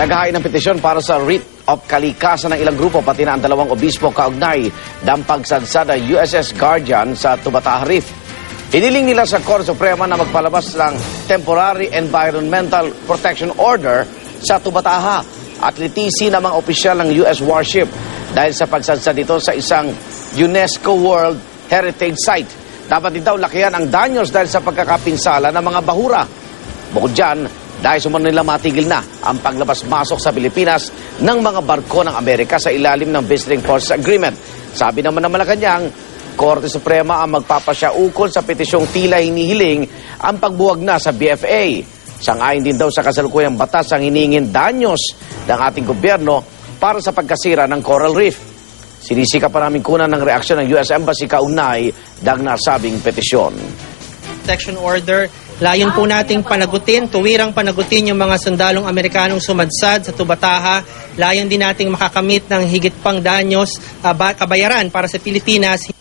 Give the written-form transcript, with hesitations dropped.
Naghahain ng petisyon para sa writ of kalikasan ng ilang grupo pati na ang dalawang obispo kaugnay ng pagsadsad ng USS Guardian sa Tubataha Reef. Hiniling nila sa Korte Suprema na magpalabas ng Temporary Environmental Protection Order sa Tubataha at litisi ng mga opisyal ng US warship dahil sa pagsadsad dito sa isang UNESCO World Heritage Site. Dapat din daw lakihan ang danyos dahil sa pagkakapinsala ng mga bahura. Bukod dyan, dahil sumano nila matigil na ang paglabas-masok sa Pilipinas ng mga barko ng Amerika sa ilalim ng Visiting Forces Agreement. Sabi naman ng Malacanang, Korte Suprema ang magpapasya ukol sa petisyong tila hinihiling ang pagbuwag na sa BFA. Sangayon din daw sa kasalukuyang batas ang hiningin danyos ng ating gobyerno para sa pagkasira ng Coral Reef. Sinisika pa namin kunan ng reaksyon ng US Embassy kaugnay ng nasabing petisyon. Protection order, layon po nating panagutin, tuwirang panagutin yung mga sundalong Amerikanong sumadsad sa Tubataha. Layon din nating makakamit ng higit pang danyos, kabayaran para sa Pilipinas.